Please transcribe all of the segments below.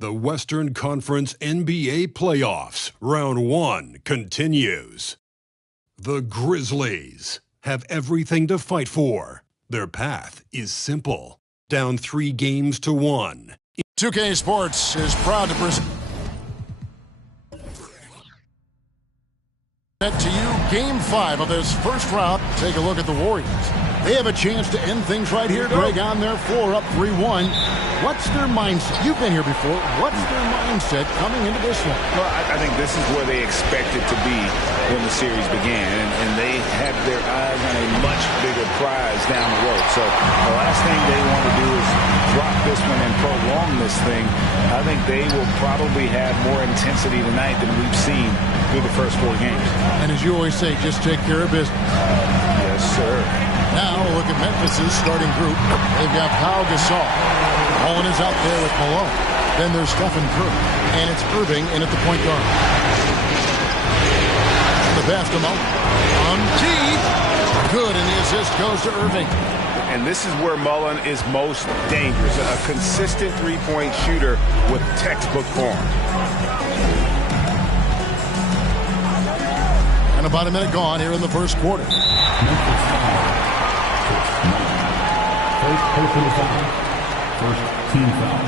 The Western Conference NBA Playoffs, Round 1 continues. The Grizzlies have everything to fight for. Their path is simple. Down 3 games to 1. 2K Sports is proud to present to you Game 5 of this first round. Take a look at the Warriors. They have a chance to end things right here. Greg on their floor up 3-1. What's their mindset? You've been here before. What's their mindset coming into this one? Well, I think this is where they expected to be when the series began. And they had their eyes on a much bigger prize down the road. So the last thing they want to do is drop this one and prolong this thing. I think they will probably have more intensity tonight than we've seen through the first 4 games. And as you always say, just take care of business. Yes, sir. Now look at Memphis's starting group. They've got Pau Gasol. Owen is out there with Malone. Then there's Stephen Curry. And it's Irving in at the point guard. The pass to Malone. On Keith. Good, and the assist goes to Irving. And this is where Mullen is most dangerous. A consistent three-point shooter with textbook form. And about a minute gone here in the first quarter. First team foul.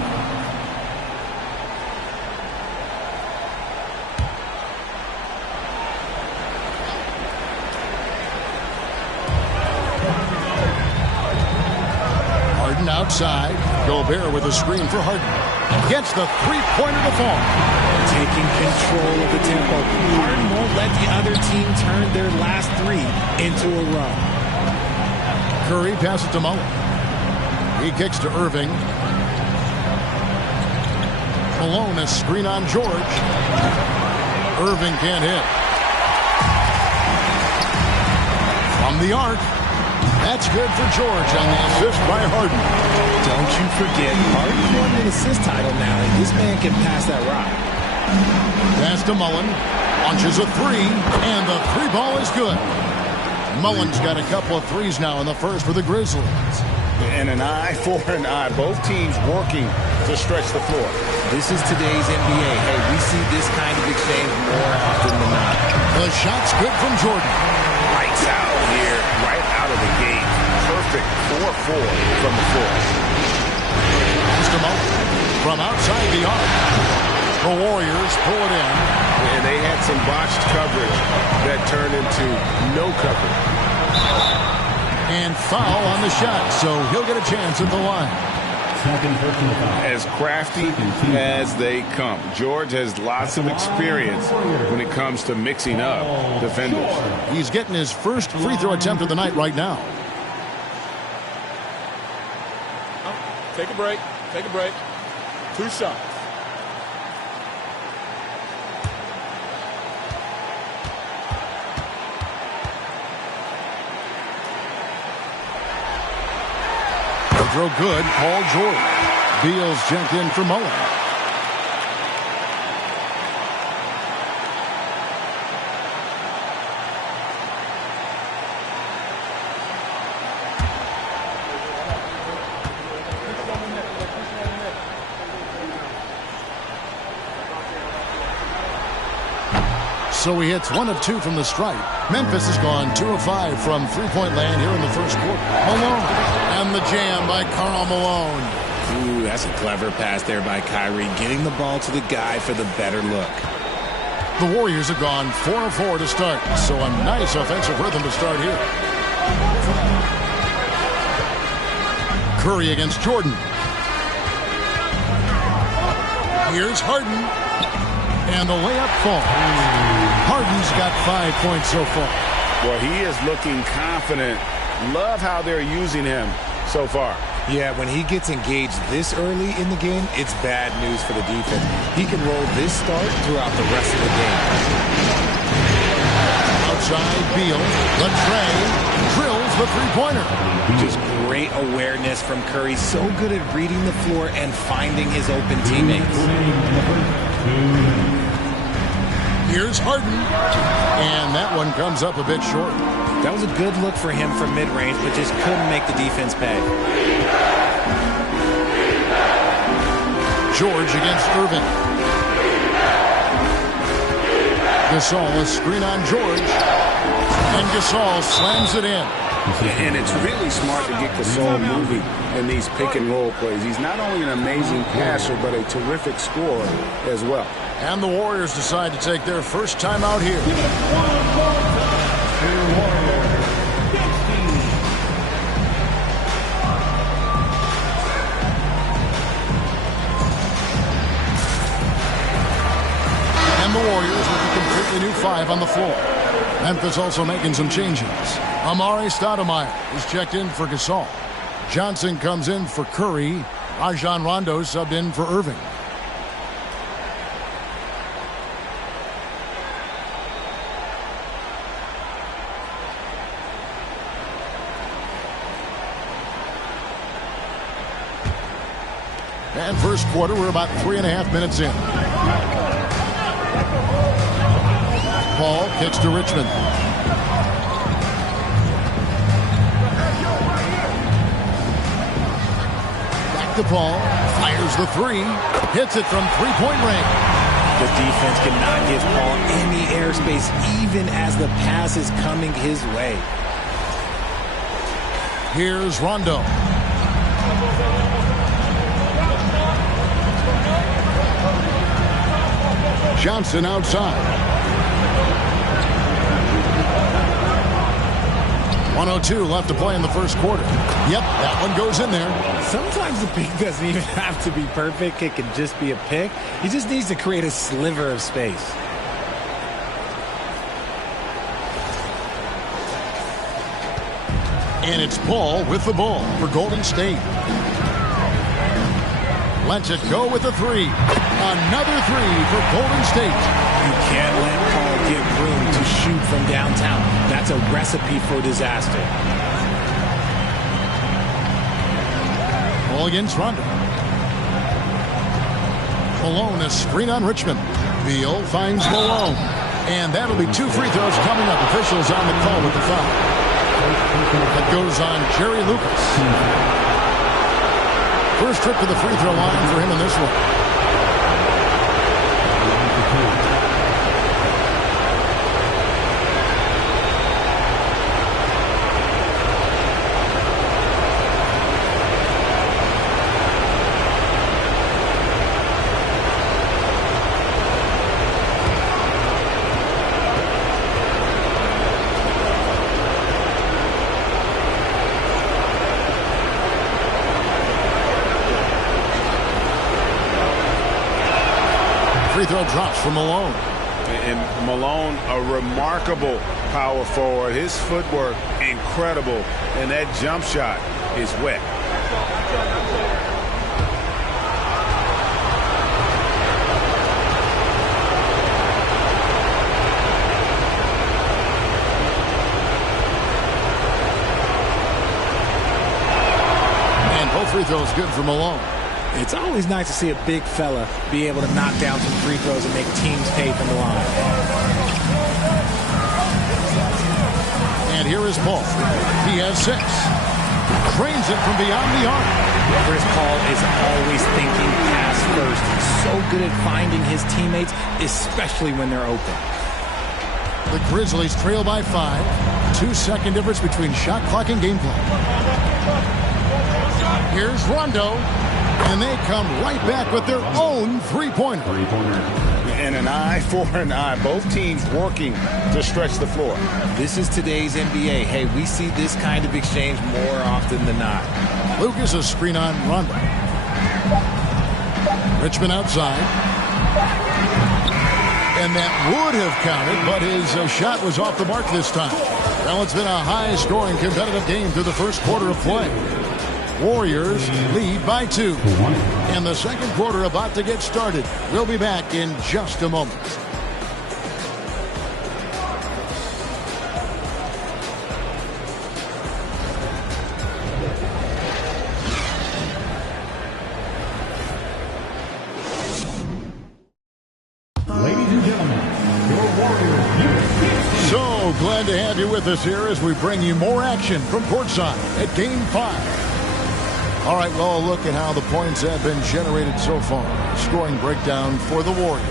Harden outside. Gobert with a screen for Harden. Gets the three-pointer to fall. Taking control of the tempo. Harden won't let the other team turn their last 3 into a run. Curry passes to Mullen. He kicks to Irving. Malone, a screen on George. Irving can't hit. From the arc. That's good for George on the assist by Harden. Don't you forget, Harden won the assist title now, and this man can pass that rock. Pass to Mullen. Launches a 3, and the 3 ball is good. Mullen's got a couple of threes now in the first for the Grizzlies. And an eye for an eye. Both teams working to stretch the floor. This is today's NBA. Hey, we see this kind of exchange more often than not. The shot's good from Jordan. Lights out here, right out of the gate. Perfect 4-4 from the floor. Mr. Mullen from outside the arc. The Warriors pull it in. And they had some botched coverage that turned into no coverage. And foul on the shot, so he'll get a chance at the line. As crafty as they come. George has lots of experience when it comes to mixing up defenders. He's getting his first free throw attempt of the night right now. Take a break. Take a break. 2 shots. Throw good, Paul George. Beal's checked in for Mullen. So he hits 1 of 2 from the stripe. Memphis has gone 2 of 5 from three-point land here in the first quarter. Malone. And the jam by Karl Malone. Ooh, that's a clever pass there by Kyrie, getting the ball to the guy for the better look. The Warriors have gone 4 of 4 to start, so a nice offensive rhythm to start here. Curry against Jordan. Here's Harden. And the layup falls. Harden's got 5 points so far. Well, he is looking confident. Love how they're using him so far. Yeah, when he gets engaged this early in the game, it's bad news for the defense. He can roll this start throughout the rest of the game. Outside, Beal. The tray. Drills the three-pointer. Just great awareness from Curry. So good at reading the floor and finding his open teammates. Here's Harden. And that one comes up a bit short. That was a good look for him from mid-range, but just couldn't make the defense pay. George against Irving. Gasol, a screen on George. And Gasol slams it in. And it's really smart to get Gasol moving in these pick-and-roll plays. He's not only an amazing passer, but a terrific scorer as well. And the Warriors decide to take their first time out here. And the Warriors with a completely new 5 on the floor. Memphis also making some changes. Amari Stoudemire is checked in for Gasol. Johnson comes in for Curry. Rajon Rondo subbed in for Irving. And first quarter, we're about 3.5 minutes in. Paul kicks to Richmond. Back to Paul. Fires the 3. Hits it from three-point range. The defense cannot give Paul any airspace, even as the pass is coming his way. Here's Rondo. Johnson outside. 1:02 left to play in the first quarter. Yep, that one goes in there. Sometimes the pick doesn't even have to be perfect. It can just be a pick. He just needs to create a sliver of space. And it's Paul with the ball for Golden State. Lets it go with a 3. Another 3 for Golden State. You can't let Paul get room to shoot from downtown. That's a recipe for disaster. Ball against Rondo. Malone, a screen on Richmond. Beal finds Malone. And that'll be 2 free throws coming up. Officials on the call with the foul. That goes on Jerry Lucas. First trip to the free throw line for him in this one. Free throw drops from Malone. And Malone, a remarkable power forward. His footwork, incredible. And that jump shot is wet. And both free throws good for Malone. It's always nice to see a big fella be able to knock down some free throws and make teams pay from the line. And here is Paul. He has 6. Drains it from beyond the arc. Chris Paul is always thinking pass first. So good at finding his teammates, especially when they're open. The Grizzlies trail by 5. 2-second difference between shot clock and game clock. Here's Rondo. And they come right back with their own three-pointer. And an eye for an eye. Both teams working to stretch the floor. This is today's NBA. Hey, we see this kind of exchange more often than not. Lucas, a screen on Rondo. Richmond outside. And that would have counted, but his shot was off the mark this time. Well, it's been a high-scoring competitive game through the first quarter of play. Warriors lead by 2. And the second quarter about to get started. We'll be back in just a moment. Ladies and gentlemen, your Warriors. So glad to have you with us here as we bring you more action from courtside at Game 5. All right, well, look at how the points have been generated so far. Scoring breakdown for the Warriors.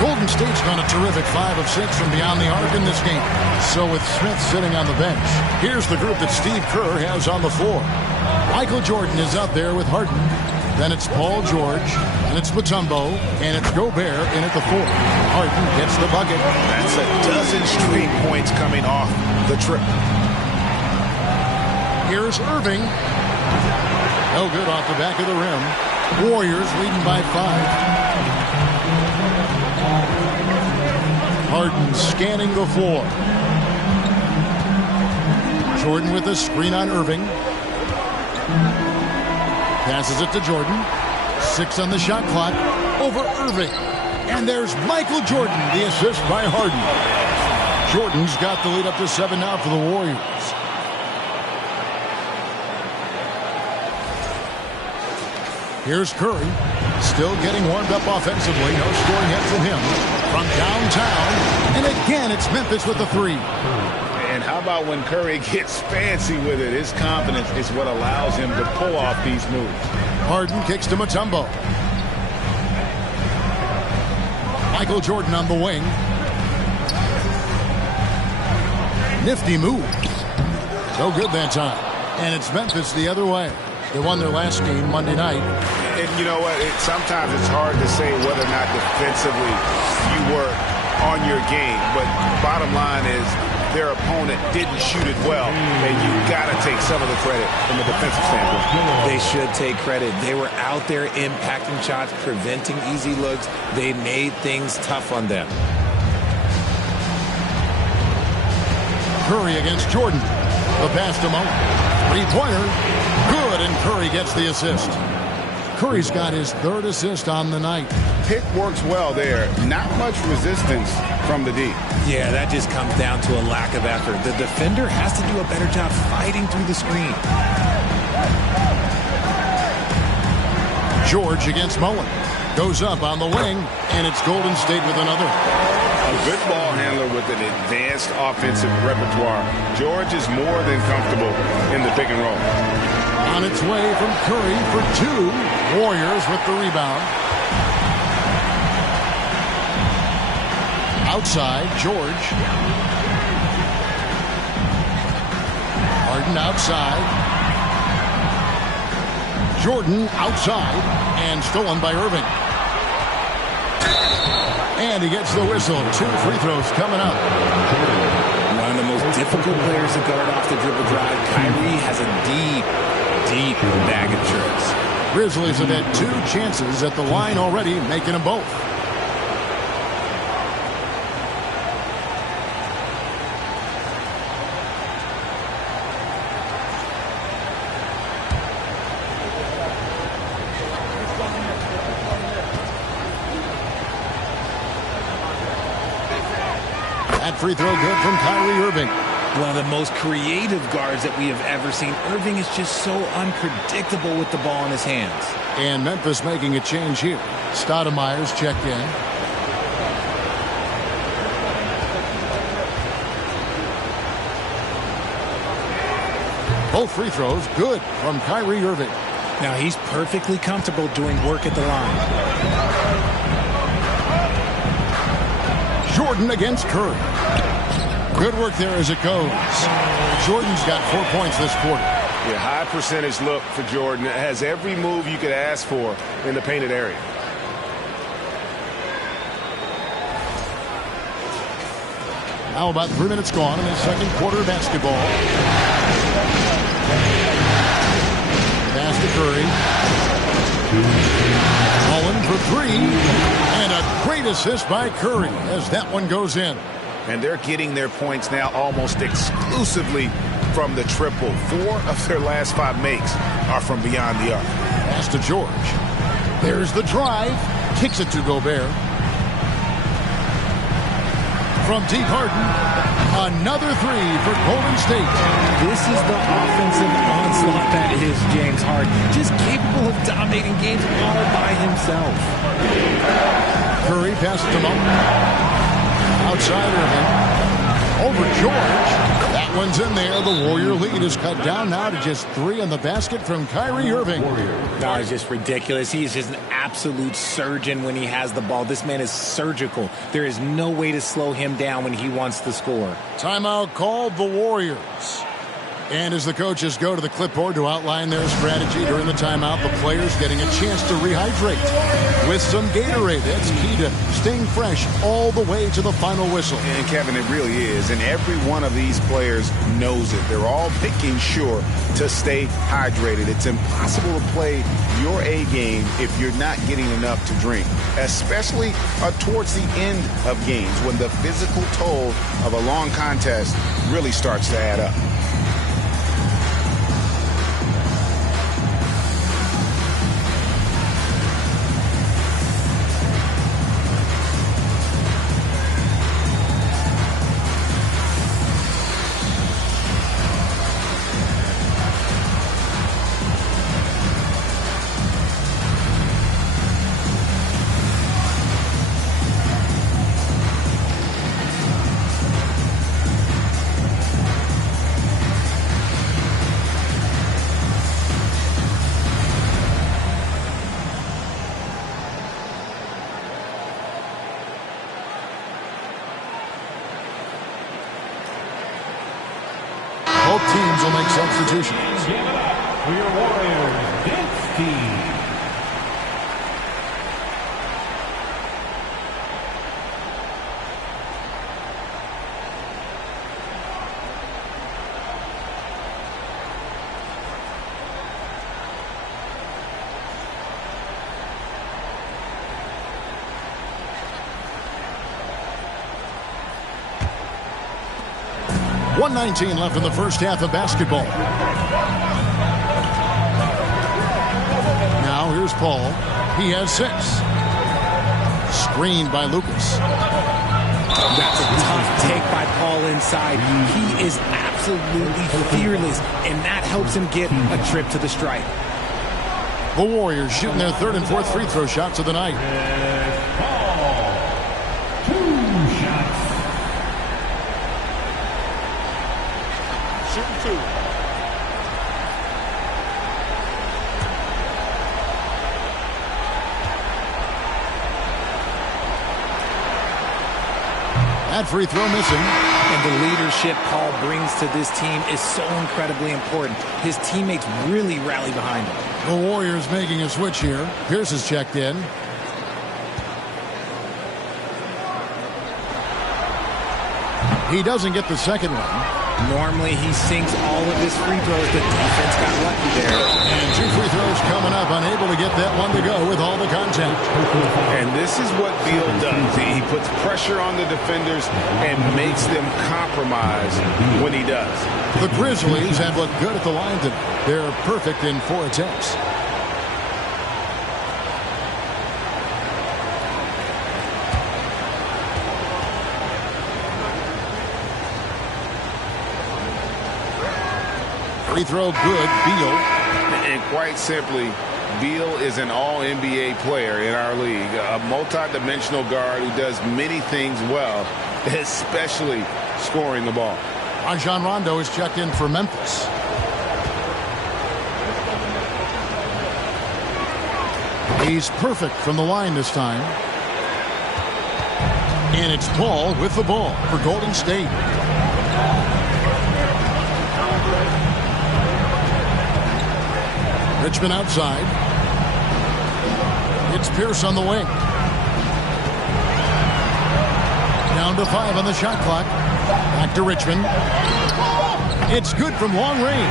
Golden State's done a terrific 5 of 6 from beyond the arc in this game. So with Smith sitting on the bench, here's the group that Steve Kerr has on the floor. Michael Jordan is out there with Harden. Then it's Paul George, and it's Mutombo, and it's Gobert in at the 4. Harden gets the bucket. That's a dozen straight points coming off the trip. Here's Irving. No good off the back of the rim. Warriors leading by 5. Harden scanning the floor. Jordan with a screen on Irving. Passes it to Jordan. 6 on the shot clock. Over Irving. And there's Michael Jordan, the assist by Harden. Jordan's got the lead up to 7 now for the Warriors. Here's Curry. Still getting warmed up offensively. No scoring yet from him. From downtown. And again, it's Memphis with the 3. And how about when Curry gets fancy with it? His confidence is what allows him to pull off these moves. Harden kicks to Mutombo. Michael Jordan on the wing. Nifty move. No good that time. And it's Memphis the other way. They won their last game Monday night. And you know what? Sometimes it's hard to say whether or not defensively you were on your game. But bottom line is their opponent didn't shoot it well. And you got to take some of the credit from a defensive standpoint. They should take credit. They were out there impacting shots, preventing easy looks. They made things tough on them. Curry against Jordan. The pass to Mo. 3-pointer. Good, and Curry gets the assist. Curry's got his 3rd assist on the night. Pick works well there. Not much resistance from the D. Yeah, that just comes down to a lack of effort. The defender has to do a better job fighting through the screen. George against Mullen. Goes up on the wing, and it's Golden State with another. A good ball handler with an advanced offensive repertoire. George is more than comfortable in the pick and roll. On its way from Curry for 2. Warriors with the rebound. Outside, George. Harden outside. Jordan outside, and stolen by Irving. And he gets the whistle. 2 free throws coming up. One of the most difficult players to guard off the dribble drive. Kyrie has a deep bag of tricks. Grizzlies have had 2 chances at the line already, making them both. That free throw good from Kyrie Irving. One of the most creative guards that we have ever seen. Irving is just so unpredictable with the ball in his hands. And Memphis making a change here. Stoudemire's checked in. Both free throws good from Kyrie Irving. Now he's perfectly comfortable doing work at the line. Jordan against Curry. Good work there as it goes. Jordan's got 4 points this quarter. Yeah, high percentage look for Jordan. It has every move you could ask for in the painted area. Now about 3 minutes gone in the second quarter of basketball. Pass to Curry. Mullen for 3. And a great assist by Curry as that one goes in. And they're getting their points now almost exclusively from the triple. 4 of their last 5 makes are from beyond the arc. Pass to George. There's the drive. Kicks it to Gobert. From deep, Harden. Another 3 for Golden State. This is the offensive onslaught that is James Harden. Just capable of dominating games all by himself. Curry passes to Mullen. Outside Irving. Over George. That one's in there. The Warrior lead is cut down now to just 3 on the basket from Kyrie Irving. That is just ridiculous. He's just an absolute surgeon when he has the ball. This man is surgical. There is no way to slow him down when he wants to score. Timeout called the Warriors. And as the coaches go to the clipboard to outline their strategy during the timeout, the players getting a chance to rehydrate with some Gatorade. That's key to staying fresh all the way to the final whistle. And Kevin, it really is. And every one of these players knows it. They're all making sure to stay hydrated. It's impossible to play your A game if you're not getting enough to drink, especially towards the end of games when the physical toll of a long contest really starts to add up. Both teams will make substitutions. Give it up for your Warriors, this team. .119 left in the first half of basketball. Now here's Paul. He has 6. Screened by Lucas. That's a tough take by Paul inside. He is absolutely fearless, and that helps him get a trip to the stripe. The Warriors shooting their 3rd and 4th free throw shots of the night. Two shots. Shooting 2. That free throw missing. And the leadership Paul brings to this team is so incredibly important. His teammates really rally behind him. The Warriors making a switch here. Pierce is checked in. He doesn't get the second one. Normally he sinks all of his free throws. The defense got lucky there. And 2 free throws coming up, unable to get that one to go with all the contact. And this is what Beal does. He puts pressure on the defenders and makes them compromise when he does. The Grizzlies have looked good at the line today. They're perfect in 4 attempts. Free throw good, Beal. And quite simply, Beal is an all-NBA player in our league, a multi-dimensional guard who does many things well, especially scoring the ball. Rajon Rondo is checked in for Memphis. He's perfect from the line this time. And it's Paul with the ball for Golden State. Richmond outside. It's Pierce on the wing. Down to 5 on the shot clock. Back to Richmond. It's good from long range.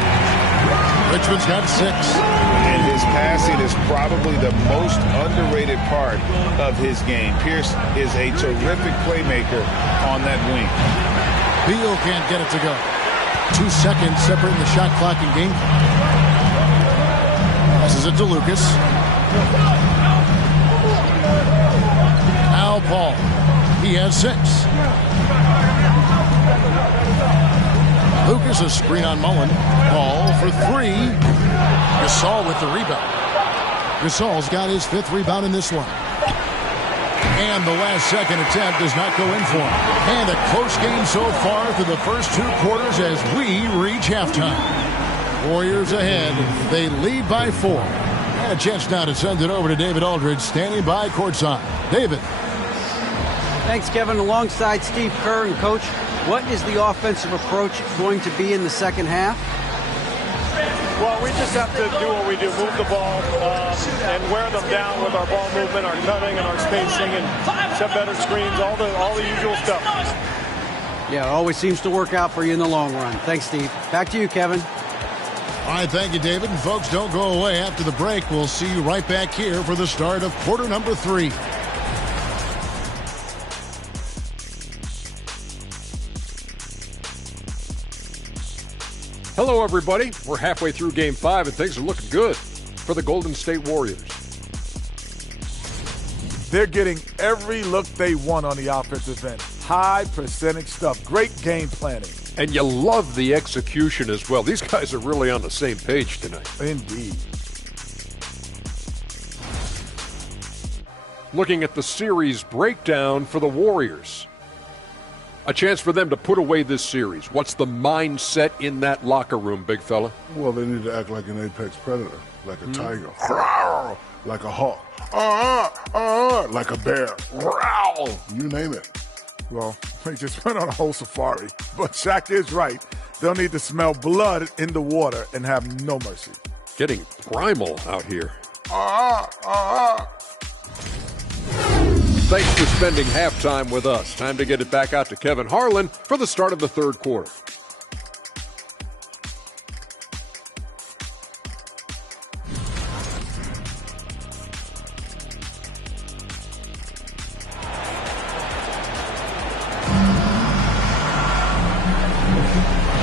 Richmond's got 6. And his passing is probably the most underrated part of his game. Pierce is a terrific playmaker on that wing. Beal can't get it to go. 2 seconds separating the shot clock and game clock. Passes it to Lucas. Now Paul. He has 6. Lucas a screen on Mullen. Paul for 3. Gasol with the rebound. Gasol's got his 5th rebound in this one. And the last-second attempt does not go in for him. And a close game so far through the first 2 quarters as we reach halftime. Warriors ahead. They lead by 4. And a chance now to send it over to David Aldridge, standing by courtside. David. Thanks, Kevin. Alongside Steve Kerr and Coach, what is the offensive approach going to be in the second half? Well, we just have to do what we do, move the ball and wear them down with our ball movement, our cutting, and our spacing, and set better screens, all the usual stuff. Yeah, it always seems to work out for you in the long run. Thanks, Steve. Back to you, Kevin. All right, thank you, David. And folks, don't go away. After the break, we'll see you right back here for the start of quarter number 3. Hello, everybody. We're halfway through Game 5, and things are looking good for the Golden State Warriors. They're getting every look they want on the offensive end. High percentage stuff. Great game planning. And you love the execution as well. These guys are really on the same page tonight. Indeed. Looking at the series breakdown for the Warriors. A chance for them to put away this series. What's the mindset in that locker room, big fella? Well, they need to act like an apex predator, like a tiger, like a hawk, like a bear, you name it. Well, they just went on a whole safari. But Shaq is right. They'll need to smell blood in the water and have no mercy. Getting primal out here. Thanks for spending halftime with us. Time to get it back out to Kevin Harlan for the start of the third quarter.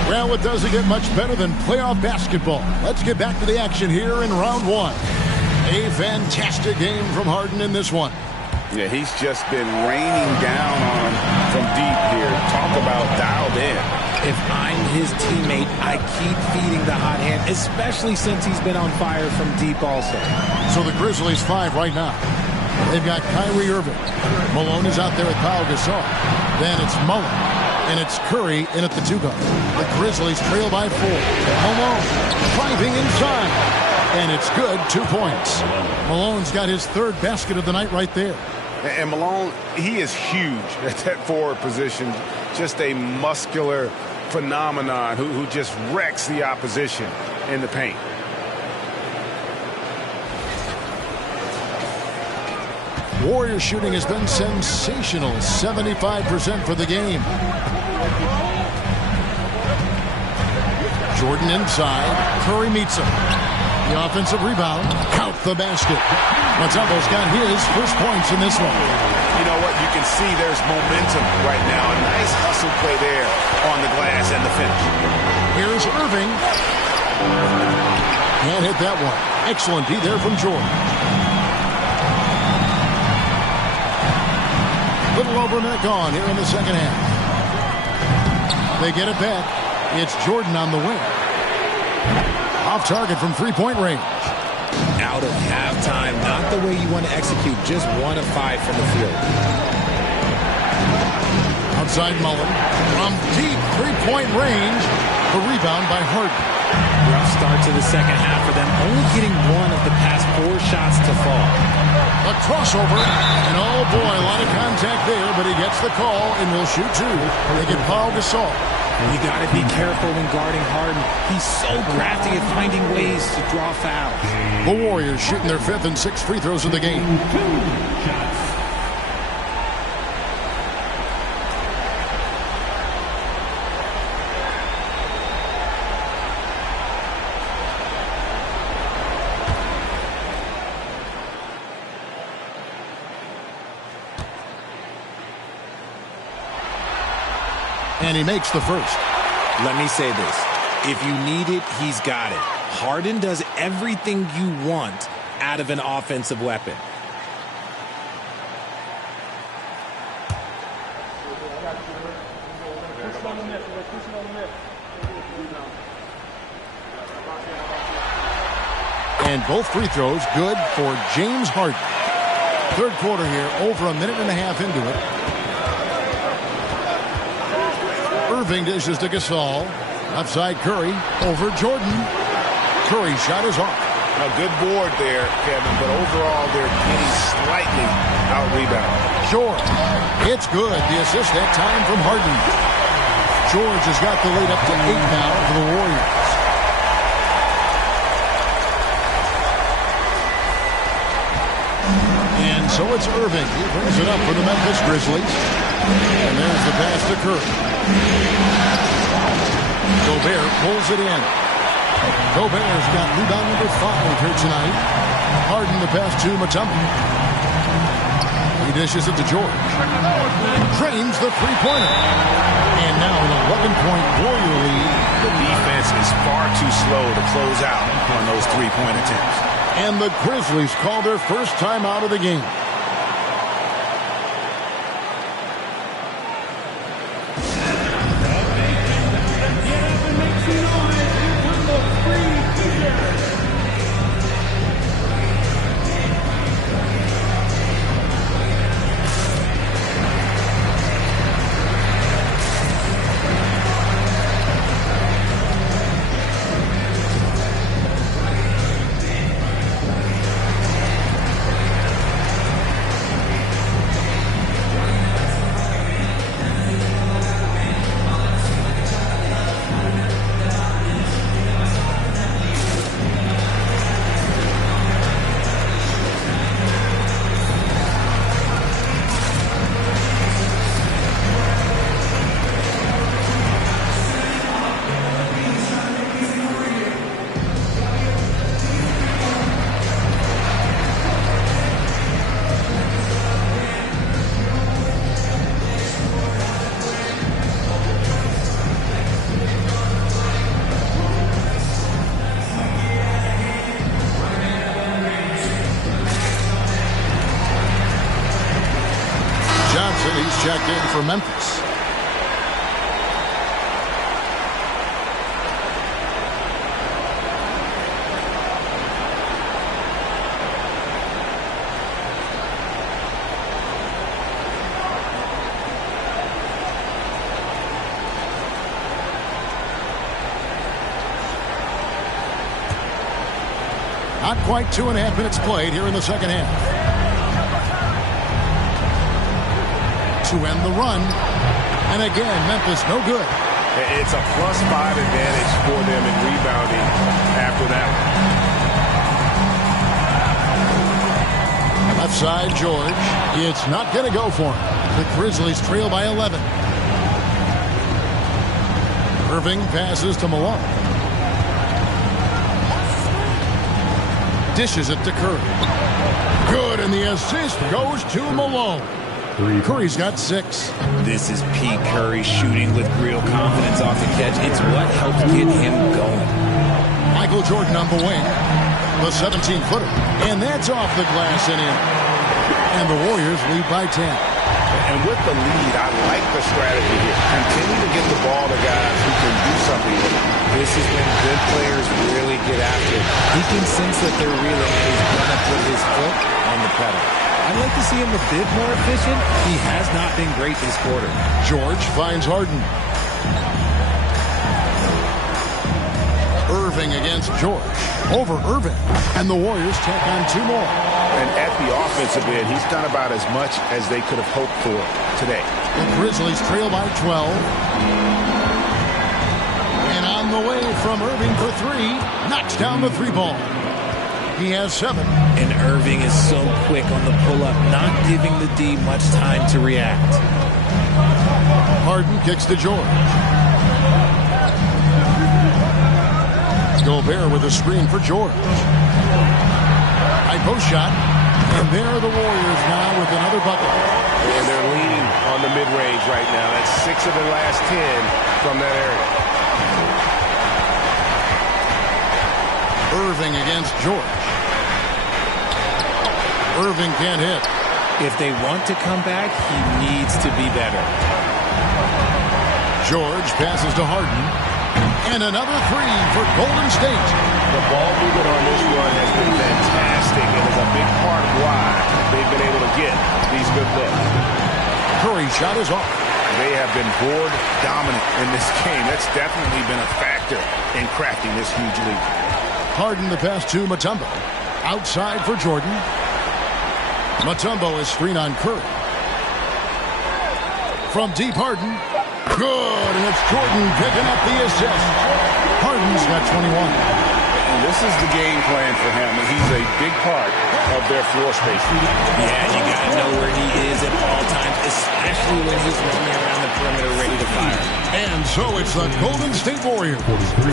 Well, it doesn't get much better than playoff basketball. Let's get back to the action here in round 1. A fantastic game from Harden in this one. Yeah, he's just been raining down on him from deep here. Talk about dialed in. If I'm his teammate, I keep feeding the hot hand, especially since he's been on fire from deep also. So the Grizzlies 5 right now. They've got Kyrie Irving. Malone is out there with Pau Gasol. Then it's Mullen. And it's Curry in at the 2 guard. The Grizzlies trail by 4. Malone driving inside. And it's good, 2 points. Malone's got his 3rd basket of the night right there. And Malone, he is huge at that forward position. Just a muscular phenomenon who just wrecks the opposition in the paint. Warriors shooting has been sensational. 75% for the game. Jordan inside. Curry meets him. The offensive rebound. Count the basket. Matumbo's got his first points in this one. You know what? You can see there's momentum right now. A nice hustle play there on the glass and the finish. Here's Irving. Can't hit that one. Excellent D there from Jordan. Little over a minute gone here in the second half. They get it back. It's Jordan on the wing. Off target from three-point range. Out of halftime, not the way you want to execute, just 1 of 5 from the field. Outside Mullen. From deep three-point range. The rebound by Harden. Rough start to the second half for them, only getting 1 of the past 4 shots to fall. A crossover, and oh boy, a lot of contact there, but he gets the call and will shoot 2. They get Pau Gasol. You got to be careful when guarding Harden. He's so crafty at finding ways to draw fouls. The Warriors shooting their 5th and 6th free throws of the game. 2 shots. And he makes the first. Let me say this. If you need it, he's got it. Harden does everything you want out of an offensive weapon. And both free throws good for James Harden. Third quarter here, over a minute and a half into it. Irving dishes to Gasol. Outside Curry. Over Jordan. Curry's shot is off. A good board there, Kevin, but overall they're getting slightly out-rebounded. George. It's good. The assist that time from Harden. George has got the lead up to 8 now for the Warriors. And so it's Irving. He brings it up for the Memphis Grizzlies. And there's the pass to Curry. Gobert pulls it in. Gobert's got rebound number 5 here tonight. Harden the pass to Mutombo. He dishes it to George. Drains the three-pointer. And now an 11-point Warrior lead. The defense is far too slow to close out on those three-point attempts. And the Grizzlies call their first time out of the game. He's checked in for Memphis. Not quite 2.5 minutes played here in the second half. To end the run. And again, Memphis no good. It's a +5 advantage for them in rebounding after that one. Left side, George. It's not going to go for him. The Grizzlies trail by 11. Irving passes to Malone. Dishes it to Curry. Good, and the assist goes to Malone. Curry's got 6. This is Pete Curry shooting with real confidence off the catch. It's what helps get him going. Michael Jordan on the wing. The 17-footer. And that's off the glass and in. And the Warriors lead by 10. And with the lead, I like the strategy here. Continue to get the ball to guys who can do something with it. This is when good players really get after it. He can sense that they're really going to put his foot on the pedal. I'd like to see him a bit more efficient. He has not been great this quarter. George finds Harden. Irving against George. Over Irving. And the Warriors tack on 2 more. And at the offensive end, he's done about as much as they could have hoped for today. The Grizzlies trail by 12. And on the way from Irving for 3. Knocks down the 3-ball. He has 7. And Irving is so quick on the pull-up, not giving the D much time to react. Harden kicks to George. Gobert with a screen for George. High post shot. And there are the Warriors now with another bucket. And they're leaning on the mid-range right now. That's 6 of the last 10 from that area. Irving against George. Irving can't hit. If they want to come back, he needs to be better. George passes to Harden. And another 3 for Golden State. The ball movement on this run has been fantastic and is a big part of why they've been able to good look. Curry's shot is off. They have been board dominant in this game. That's definitely been a factor in crafting this huge lead. Harden the pass to Mutombo. Outside for Jordan. Mutombo is screen on Curry. From deep, Harden. Good, and it's Jordan picking up the assist. Harden's got 21. And this is the game plan for him. He's a big part of their floor space. Yeah, you got to know where he is at all times, especially when he's roaming around the perimeter ready to fire. And so it's the Golden State Warriors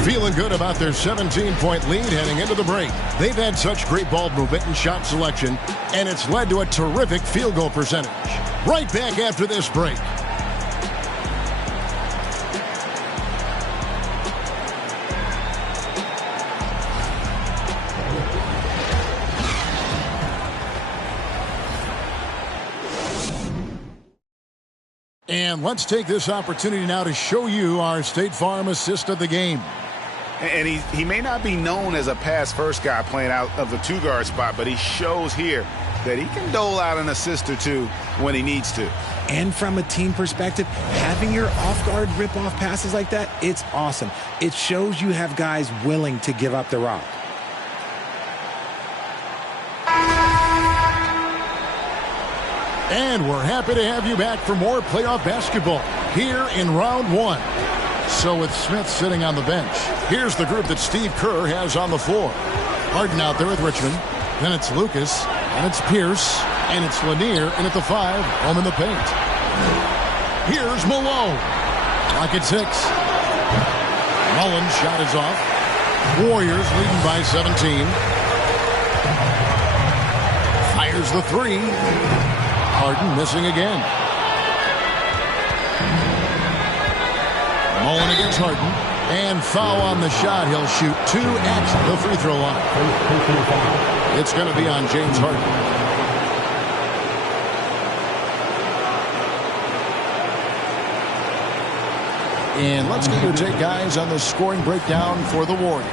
feeling good about their 17-point lead heading into the break. They've had such great ball movement and shot selection, and it's led to a terrific field goal percentage. Right back after this break. And let's take this opportunity now to show you our State Farm assist of the game. And he may not be known as a pass-first guy playing out of the two-guard spot, but he shows here that he can dole out an assist or two when he needs to. And from a team perspective, having your off-guard rip-off passes like that, it's awesome. It shows you have guys willing to give up the rock. And we're happy to have you back for more playoff basketball here in round one. So with Smith sitting on the bench, here's the group that Steve Kerr has on the floor. Harden out there with Richmond. Then it's Lucas, and it's Pierce, and it's Lanier, and at the 5, home in the paint. Here's Malone. Clock at 6. Mullen's shot is off. Warriors leading by 17. Fires the 3. Harden missing again. Mullen against Harden. And foul on the shot. He'll shoot 2 at the free throw line. It's going to be on James Harden. And let's get your take, guys, on the scoring breakdown for the Warriors.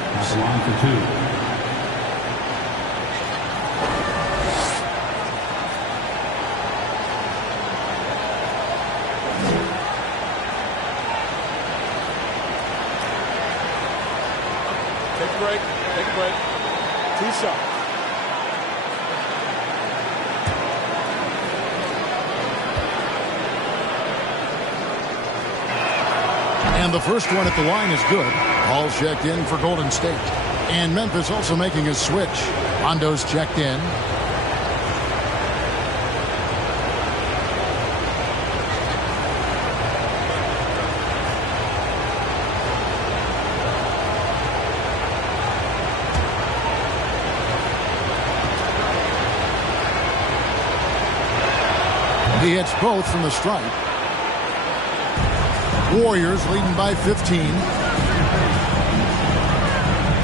Take a break. 2 shots. And the first one at the line is good. Ball's checked in for Golden State. And Memphis also making a switch. Rondo's checked in. He hits both from the stripe. Warriors leading by 15.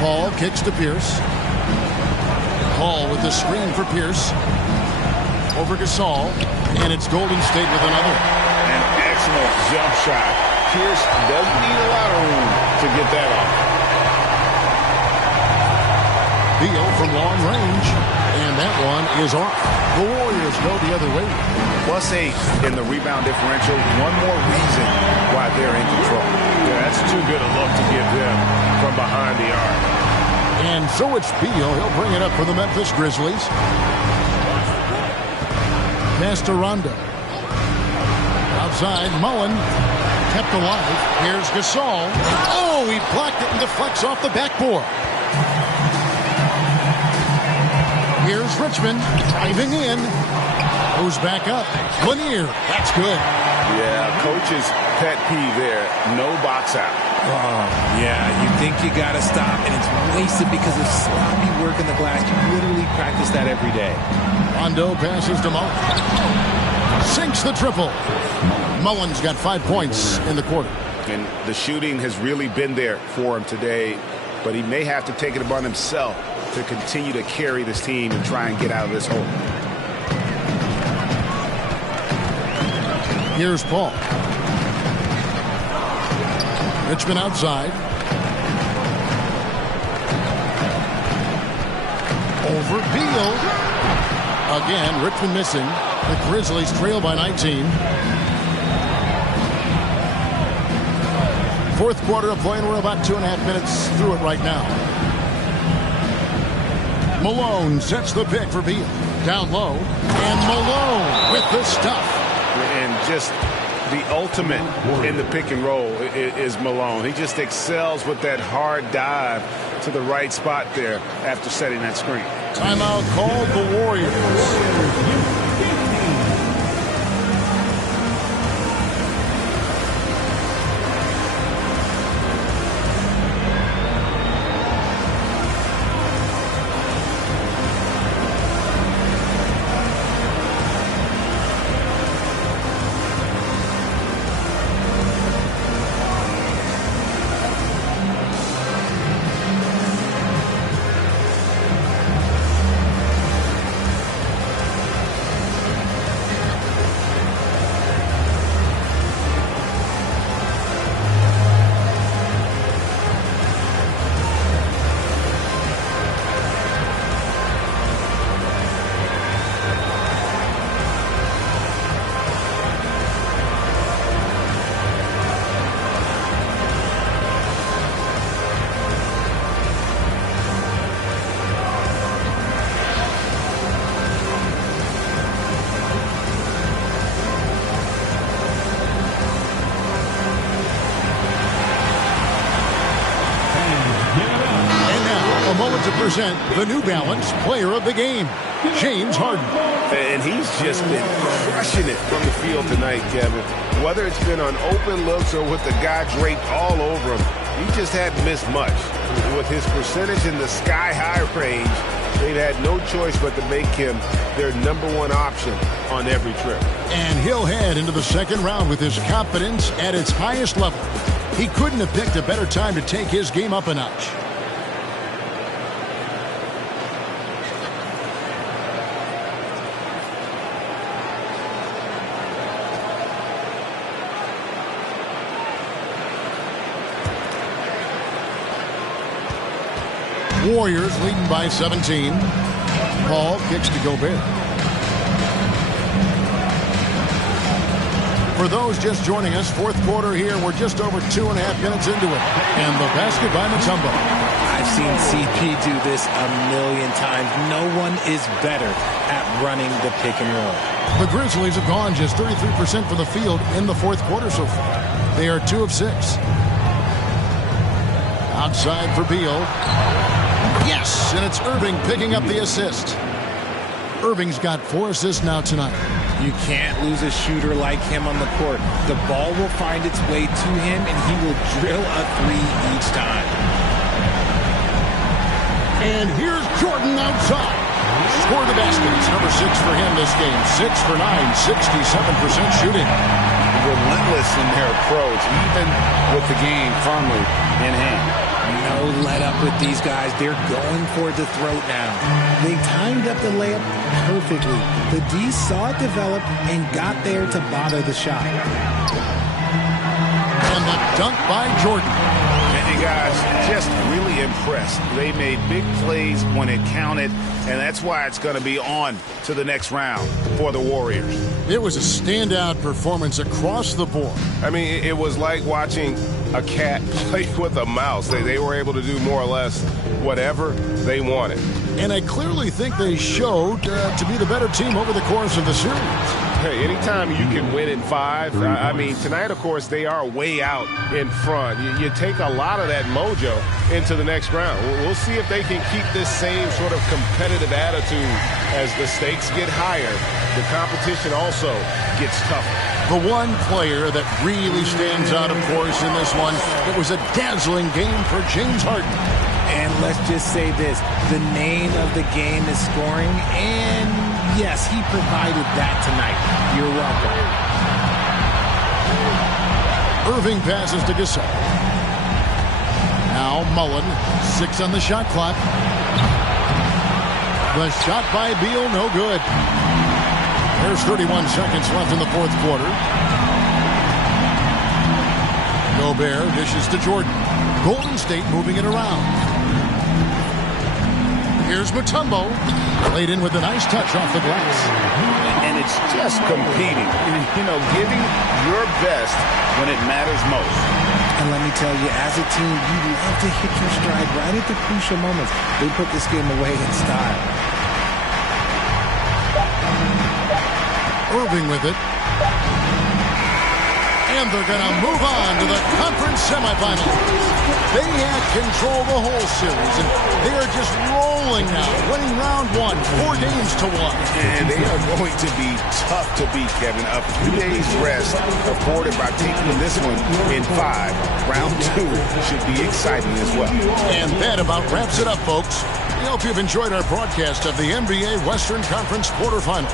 Paul kicks to Pierce. Paul with the screen for Pierce. Over Gasol. And it's Golden State with another. An excellent jump shot. Pierce doesn't need a lot of room to get that off. Beal from long range. And that one is off. The Warriors go the other way. +8 in the rebound differential. One more reason why they're in control. Yeah, that's too good a look to give them from behind the arc. And so it's Beal. He'll bring it up for the Memphis Grizzlies. Pass to Rondo. Outside, Mullen kept alive. Here's Gasol. Oh, he blocked it and deflects off the backboard. Here's Richmond driving in. Goes back up. Lanier. That's good. Yeah, coach's pet peeve there. No box out. Oh, yeah, you think you got to stop, and it's wasted because of sloppy work in the glass. You literally practice that every day. Rondo passes to Mullen. Sinks the triple. Mullen's got 5 points in the quarter. And the shooting has really been there for him today, but he may have to take it upon himself to continue to carry this team and try and get out of this hole. Here's Paul. Richmond outside. Over Beal. Again, Richmond missing. The Grizzlies trail by 19. Fourth quarter of play, and we're about 2.5 minutes through it right now. Malone sets the pick for Beal. Down low, and Malone with the stuff. And just the ultimate in the pick and roll is Malone. He just excels with that hard dive to the right spot there after setting that screen. Timeout called the Warriors. The New Balance Player of the Game, James Harden. And he's just been crushing it from the field tonight, Kevin. Whether it's been on open looks or with the guy draped all over him, he just hadn't missed much. With his percentage in the sky-high range, they've had no choice but to make him their #1 option on every trip. And he'll head into the second round with his confidence at its highest level. He couldn't have picked a better time to take his game up a notch. Warriors leading by 17. Hogg kicks to Gobert. For those just joining us, fourth quarter here. We're just over 2.5 minutes into it. And the basket by Mutombo. I've seen CP do this a million times. No one is better at running the pick and roll. The Grizzlies have gone just 33% from the field in the fourth quarter so far. They are 2 of 6. Outside for Beal. Yes, and it's Irving picking up the assist. Irving's got 4 assists now tonight. You can't lose a shooter like him on the court. The ball will find its way to him, and he will drill a 3 each time. And here's Jordan outside. Score the basket. It's number 6 for him this game. 6 for 9, 67% shooting. Relentless in their approach, even with the game firmly in hand. No let up with these guys. They're going for the throat now. They timed up the layup perfectly. The D saw it develop and got there to bother the shot. And the dunk by Jordan. And guys, just really impressed. They made big plays when it counted, and that's why it's going to be on to the next round for the Warriors. It was a standout performance across the board. I mean, it was like watching a cat play with a mouse. They were able to do more or less whatever they wanted. And I clearly think they showed to be the better team over the course of the series. Hey, anytime you can win in 5, I mean, tonight, of course, they are way out in front. You take a lot of that mojo into the next round. We'll see if they can keep this same sort of competitive attitude as the stakes get higher. The competition also gets tougher. The one player that really stands out, of course, in this one, it was a dazzling game for James Harden. And let's just say this, the name of the game is scoring, and yes, he provided that tonight. You're welcome. Irving passes to Gasol. Now Mullen, 6 on the shot clock. The shot by Beal, no good. There's 31 seconds left in the fourth quarter. Gobert dishes to Jordan. Golden State moving it around. Here's Mutombo. Laid in with a nice touch off the glass. And it's just competing. You know, giving your best when it matters most. And let me tell you, as a team, you love to hit your stride right at the crucial moments. They put this game away in style. Irving with it. And they're going to move on to the conference semifinals. They had control the whole series, and they are just rolling now, winning round 1, 4 games to 1. And they are going to be tough to beat, Kevin. A few days rest afforded by taking this one in 5. Round 2 should be exciting as well. And that about wraps it up, folks. We hope you've enjoyed our broadcast of the NBA Western Conference quarterfinals.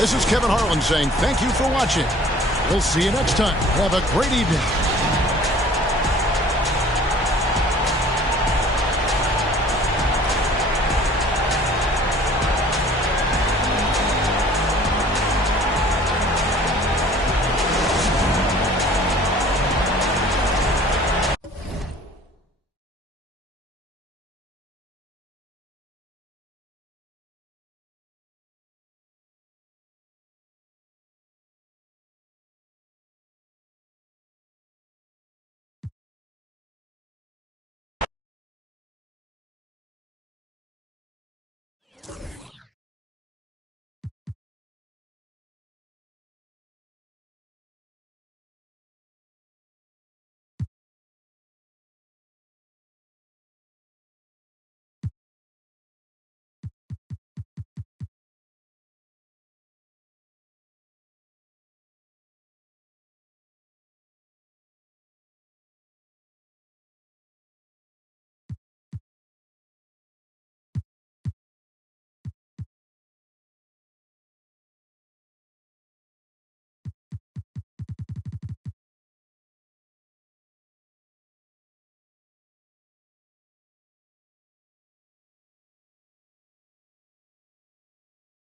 This is Kevin Harlan saying thank you for watching. We'll see you next time. Have a great evening.